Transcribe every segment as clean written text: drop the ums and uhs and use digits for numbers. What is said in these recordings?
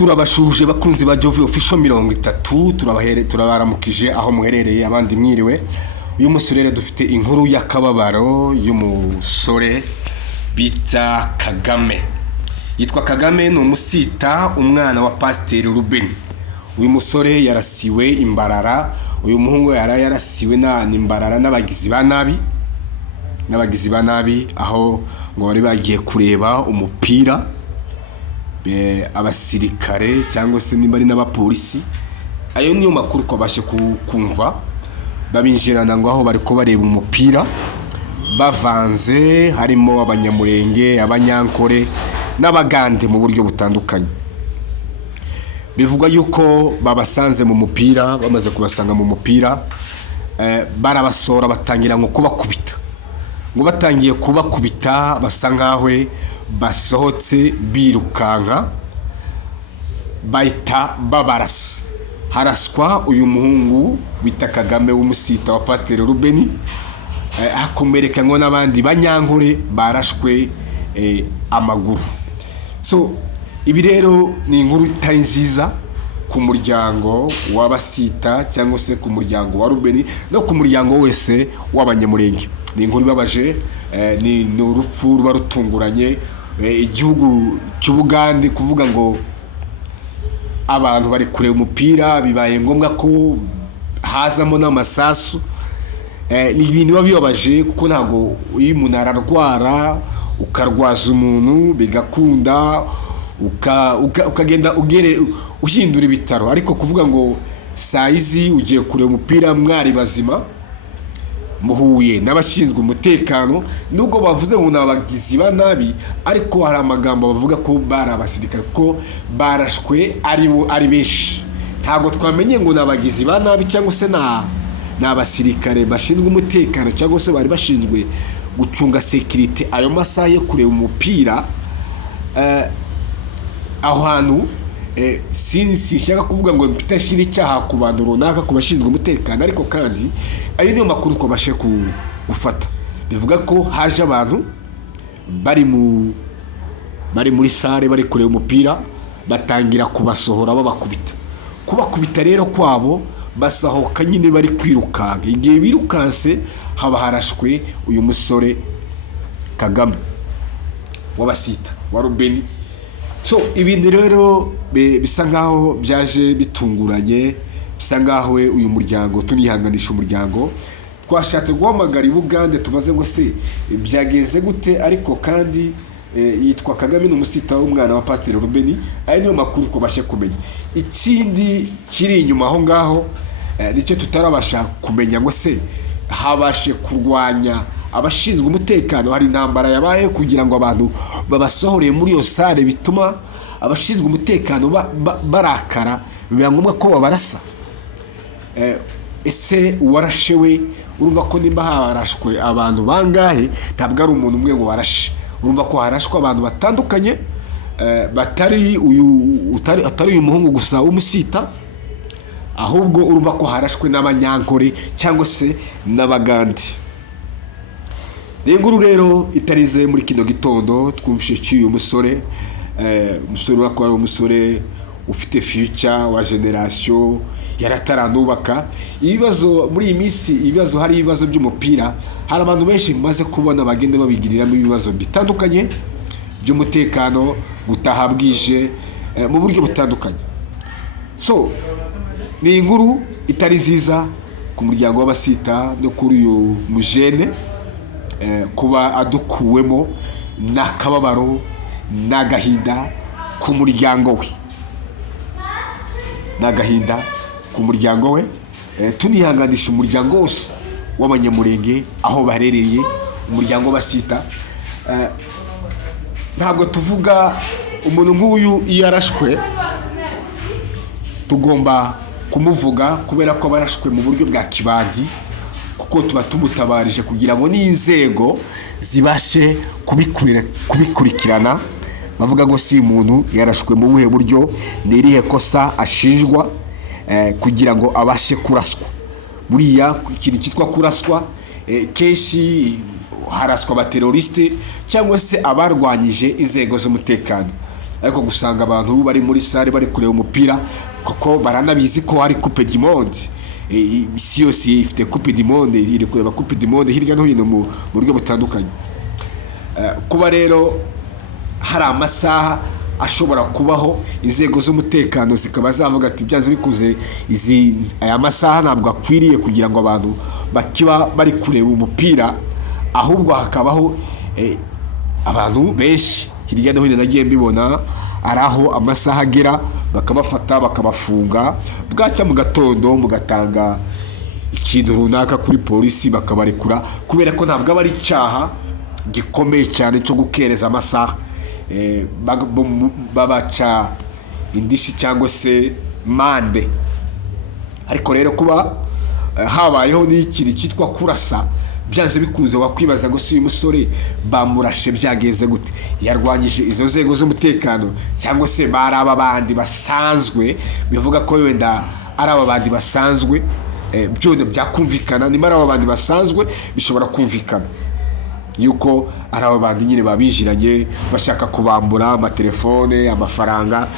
turabashuruje bakunzi ba Jove Official 30 turabaramukije aho muherereye abandi mwiriwe. Uyu musore rero dufite inkuru y'akababaro y'umusore bita Kagame. Yitwa Kagame, ni umusita umwana wa Pasteur Ruben. Uyu musore yarasiwe imbarara, uyu muhungu yarasiwe n'imbarara n'abagizi ba nabi aho ngo bari bagiye kureba umupira, abasirikare cyangwa se nimba ari n'abapolisi. Ayo niyo makuru ko bashe kumva, babinjirana ngo aho bari ko bareba umupira bavanze, harimo abanyamurenge, abanyankore n'abagande mu buryo butandukanye. Bivugwa yuko babasanze mu mupira, bamaze kubasanga mu mupira, barabasora batangira ngo kubakubita. Ngo batangiye kubakubita basa nkaho basohotse birukanka, bahita babarasa. Haraswa uyu muhungu bita Kagame w'umusita wa Pasteur Ruben, hakomereka ngo n'abandi banyankore barashwe amaguru. So ibi rero ni inkuru itari nziza ku muryango w'abasita cyangwa se ku muryango wa Ruben no ku muryango wese w'abanyamurenge. Ni inkuru ibabaje, ni urupfu ruba rutunguranye. Igihugu cy'Ubugande kuvuga ngo abantu bari kureba umupira bibaye ngombwa ko hazamo n'amasasu, ni ibintu biba bibabaje kuko ntago iyo umuntu ararwara ukarwaza umuntu bigakunda ukagenda uhindura ibitaro, ariko kuvuga ngo saizi ugiye kureba umupira mwari bazima muhuye n'abashinzwe umutekano, nubwo bavuze ngo nabagizi ba nabi, ariko hari amagambo bavuga ko bari abasirikare ko barashwe ari benshi. Ntago twamenye ngo nabagizi ba nabi cyangwa se n'abasirikare bashinzwe umutekano cyangwa se bari bashinzwe gucunga security ayo masaha yo kureba umupira aho hantu. Sinshaka kuvuga ngo mpitashira icyaha ku bantu runaka, ku bashinzwe umutekano, ariko kandi ayo niyo makuru ko bashe gufata. Bivuga ko haje abantu bari muri sare bari kureba umupira, batangira kubasohora kubakubita rero kwabo basahoka nyine bari kwirukanka. Igihe birukanse haba harashwe uyu musore Kagame w'abasita wa Ruben. So ibindi rero bisa nkaho byaje bitunguranye, bisa nkaho uyu muryango tunihanganisha umuryango. Twashatse guhamagara i Bugande tubaze ngo se byageze gute, ariko kandi yitwa Kagame n'umusita w'umwana wa Pasteur Ruben. Ayo niyo makuru ko bashe kumenya. Ikindi kiri inyuma aho ngaho nicyo tutarabasha kumenya ngo se habashe kurwanya abashinzwe umutekano. Hari intambara yabaye kugira ngo abantu babasohoreye muri iyo sare, bituma abashinzwe umutekano barakara, biba ngombwa ko babarasa. Ese uwarashewe urumva ko nimba harashwe abantu bangahe, ntabwo ari umuntu umwe ngo warashe. Urumva ko harashwe abantu batandukanye, atari uyu muhungu gusa w'umusita, ahubwo urumva ko harashwe n'abanyankore cyangwa se n'abagande. Inkuru rero itarize muri kino gitondo twumvishe cy'uyu musore, umusore wakora ari umusore ufite future wa generation yarataranubaka. Ibibazo muri iyi minsi, hari ibibazo by'umupira, hari abantu benshi maze kubona bagende babigiriramo ibibazo bitandukanye by'umutekano, gutaha bwije mu buryo butandukanye. So ni inkuru itari nziza ku muryango w'abasita no kuri uyu mujene, kuba adukuwemo n'akababaro n'agahinda ku muryango we, tunihanganisha umuryango wose w'abanyamurenge aho baherereye, umuryango w'abasita. Ntabwo tuvuga umuntu nk'uyu iyo arashwe tugomba kumuvuga kubera ko barashwe mu buryo bwa kibandi, kuko tuba tumutabarije kugira ngo n'inzego zibashe kubikurikirana. Bavuga ngo si umuntu yarashwe mu buhe buryo, n'irihe kosa ashinjwa, kugira ngo abashe kuraswa. Buriya ikintu cyitwa kuraswa, kenshi haraswa abateroriste cyangwa se abarwanyije inzego z'umutekano. ariko gusanga abantu bari muri sare bari kureba umupira kuko baranabizi ko hari coupe du monde. Isi yose ifite coupe du monde, iri kureba coupe du monde hirya no hino mu buryo butandukanye. Kuba rero hari amasaha ashobora kubaho inzego z'umutekano zikaba zavuga ati byanze bikuze aya masaha ntabwo akwiriye kugira ngo abantu bakiba bari kureba umupira, ahubwo hakabaho abantu benshi hirya no hino nagiye mbibona ari aho amasaha agera bakabafata bakabafunga, bwacya mu gatondo mugatanga ikintu runaka kuri polisi bakabarekura, kubera ko ntabwo aba ari icyaha gikomeye cyane cyo gukereza amasaha. Babaca indishi cyangwa se mande. Ariko rero kuba habayeho n'ikintu cyitwa kurasa, byanze bikunze wakwibaza ngo si uyu musore bamurashe byagenze gute, yarwanyije izo nzego z'umutekano cyangwa se bari aba bandi basanzwe, bivuga ko wenda ari aba bandi basanzwe. Byone byakumvikana, nimba ari aba bandi basanzwe bishobora kumvikana yuko ari aba bandi nyine babinjiranye bashaka kubambura amatelefone, amafaranga,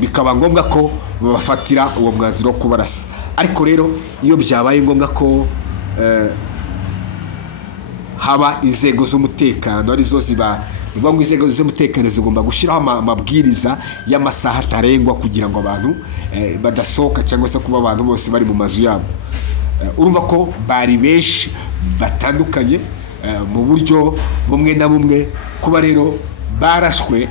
bikaba ngombwa ko babafatira uwo mwanzuro wo kubarasa. Ariko rero iyo byabaye ngombwa ko haba inzego z'umutekano arizo bivuga ngo inzego z'umutekano zigomba gushyiraho amabwiriza y'amasaha ntarengwa kugira ngo abantu badasohoka cyangwa se kuba abantu bose bari mu mazu yabo. Urumva ko bari benshi batandukanye mu buryo bumwe na bumwe. Kuba rero barashwe,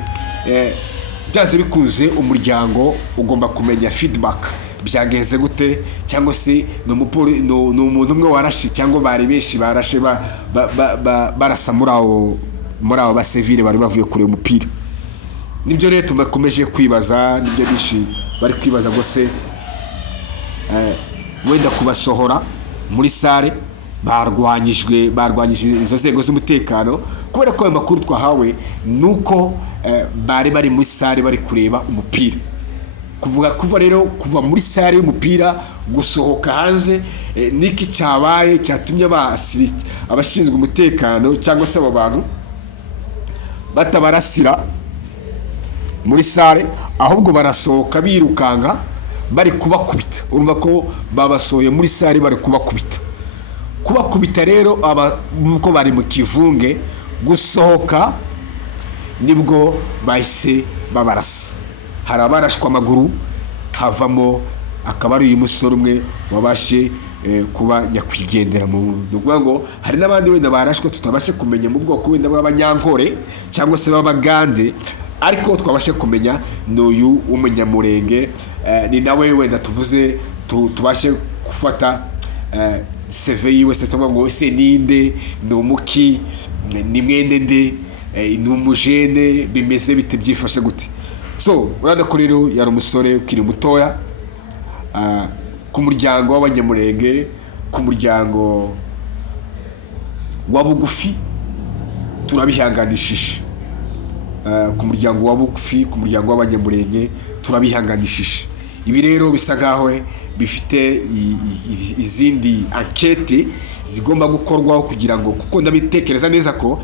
byaze bikunze umuryango ugomba kumenya feedback, byagenze gute, cyangwa se ni umuntu umwe warashe cyangwa bari benshi barashe barasa muri abo basivile bari bavuye kureba umupira. Nibyo rero tumakomeje kwibaza, nibyo bishi bari kwibaza ngo se wenda kubasohora muri sare barwanyije izo nzego z'umutekano, kubera ko ayo makuru twahawe nuko bari muri sare bari kureba umupira. Kuva rero kuva muri sare y'umupira gusohoka hanze, niki cyabaye cyatumye abashinzwe umutekano cyangwa se abo bantu batabarasira muri sare, ahubwo barasohoka birukanga bari kubakubita. Urumva ko babasohoye muri sare bari kubakubita rero nuko bari mu kivunge, gusohoka nibwo bahise babarasa. Hari abarashwa amaguru havamo akaba ari uyu musore umwe wabashe kuba nyakwigendera mu rwego ngo hari n'abandi wenda barashwe tutabashe kumenya mu bwoko wenda b'abanyankore cyangwa se b'abagande, ariko twabashe kumenya n'uyu w'umunyamurenge. Ni nawe wenda tuvuze tubashe gufata CV yiwe se cyangwa ngo se ninde, ni umuki, ni mwende nde, ni umujene, bimeze bite, byifashe gute. So urabona ko rero yari umusore ukiri mutoya, ku muryango w'abanyamurenge, ku muryango wa bugufi turabihanganishije, ku muryango wa bugufi, ku muryango w'abanyamurenge turabihanganishije. Ibi rero bisa nkaho bifite izindi ankete zigomba gukorwaho kugira ngo, kuko ndabitekereza neza ko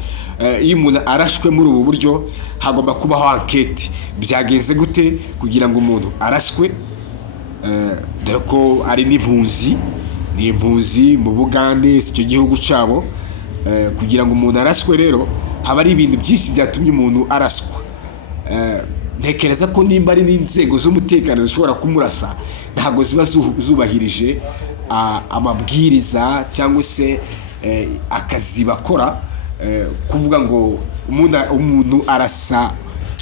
iyo umuntu arashwe muri ubu buryo hagomba kubaho ankete, byagenze gute kugira ngo umuntu arashwe. Dore ko ari n'impunzi mu Bugande, icyo gihugu cyabo. Kugira ngo umuntu araswe rero haba ari ibintu byinshi byatumye umuntu araswa. Ntekereza ko nimba ari n'inzego z'umutekano zishobora kumurasa, ntabwo ziba zubahirije amabwiriza cyangwa se akazi bakora. Kuvuga ngo umuntu arasa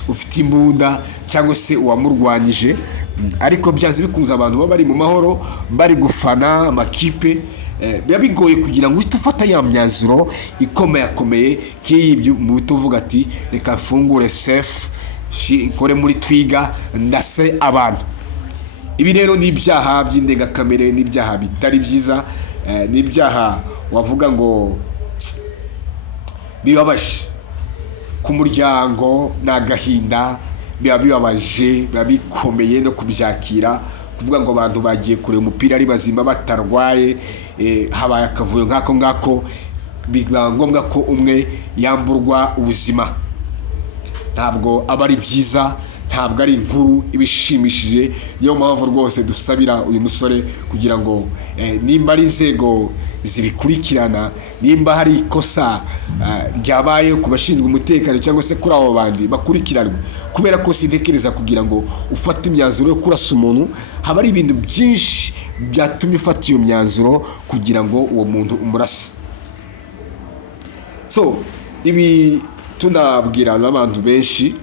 ufite imbunda cyangwa se uwamurwanyije, ariko byaze bikunze abantu baba bari mu mahoro bari gufana amakipe, biba bigoye kugira ngo uhite ufata ya myanzuro ikomeye nk'iyi mu bito uvuga ati reka mfungure safe nkore muri Twiga ndase abantu. Ibi rero ni ibyaha by'indengakamere, ni ibyaha bitari byiza, ni ibyaha wavuga ngo bibabaje ku muryango, ni agahinda, biba bibabaje, biba bikomeye no kubyakira. Kuvuga ngo abantu bagiye kureba umupira ari bazima batarwaye, habaye akavuyo nk'ako ngako, biba ngombwa ko umwe yamburwa ubuzima. ntabwo aba ari byiza, ntabwo ari inkuru ibishimishije. niyo mpamvu rwose dusabira uyu musore kugira ngo nimba ari inzego zibikurikirana, nimba hari ikosa ryabaye ku bashinzwe umutekano cyangwa se kuri abo bandi bakurikiranwe, kubera ko sintekereza kugira ngo ufate imyanzuro yo kurasa umuntu, haba ari ibintu byinshi byatumye ufata iyo myanzuro kugira ngo uwo muntu umurase. So ibi tunabwira n'abantu benshi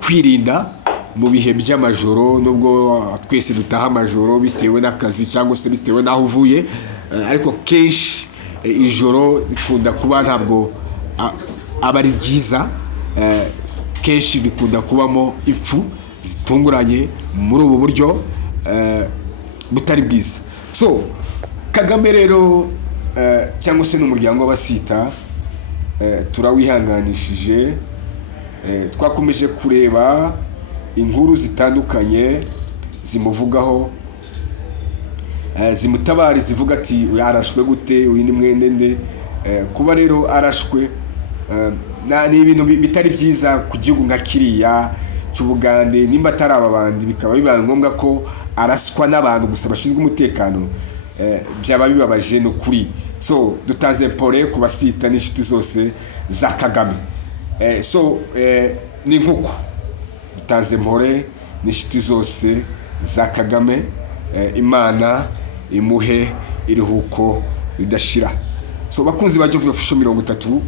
kwirinda mu bihe by'amajoro, nubwo twese dutaha amajoro bitewe n'akazi cyangwa se bitewe n'aho uvuye, ariko kenshi ijoro rikunda kuba ntabwo aba ari ryiza, kenshi bikunda kubamo impfu zitunguranye muri ubu buryo butari bwiza. So Kagame rero cyangwa se n'umuryango w'Abasita turawihanganishije. Twakomeje kureba inkuru zitandukanye zimuvugaho, zimutabari zivuga ati arashwe gute, uyu ni mwende nde. Kuba rero arashwe ni ibintu bitari byiza ku gihugu nka kiriya cy'Ubugande. Nimba atari aba bandi bikaba bibaye ngombwa ko araswa n'abantu gusa bashinzwe umutekano, byaba bibabaje no kuri. So dutanze pole ku Basita n'inshuti zose za Kagame. Ni nkuko dutanze mpore n'inshuti zose za Kagame. Imana imuhe iruhuko ridashira. So bakunzi ba Jovio Official 30,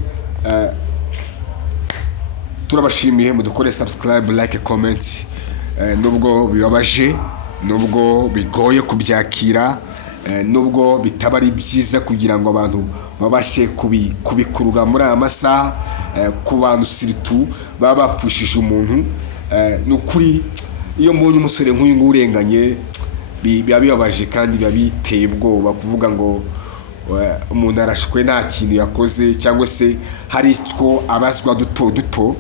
turabashimiye mudukore subscribe, like, comment. Nubwo bibabaje, nubwo bigoye kubyakira, nubwo bitaba ari byiza kugira ngo abantu babashe kubikurura muri aya masaha, ku bantu siritu baba bapfushije umuntu. Nukuri iyo mbonye umusore nk'uyu nguyu urenganye, biba bibabaje kandi biba biteye ubwoba kuvuga ngo umuntu arashwe nta kintu yakoze, cyangwa se hari icyo abazwa duto.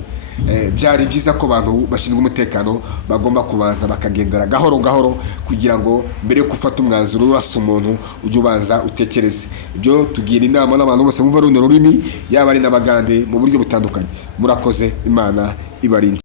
Byari byiza ko abantu bashinzwe umutekano bagomba kubanza bakagendera gahoro gahoro kugira ngo mbere yo gufata umwanzuro urasa umuntu ujye ubanza utekereze. Ibyo tugira inama n'abantu bose bumva runo rurimi, yaba ari n'Abagande mu buryo butandukanye. Murakoze, Imana ibarinde.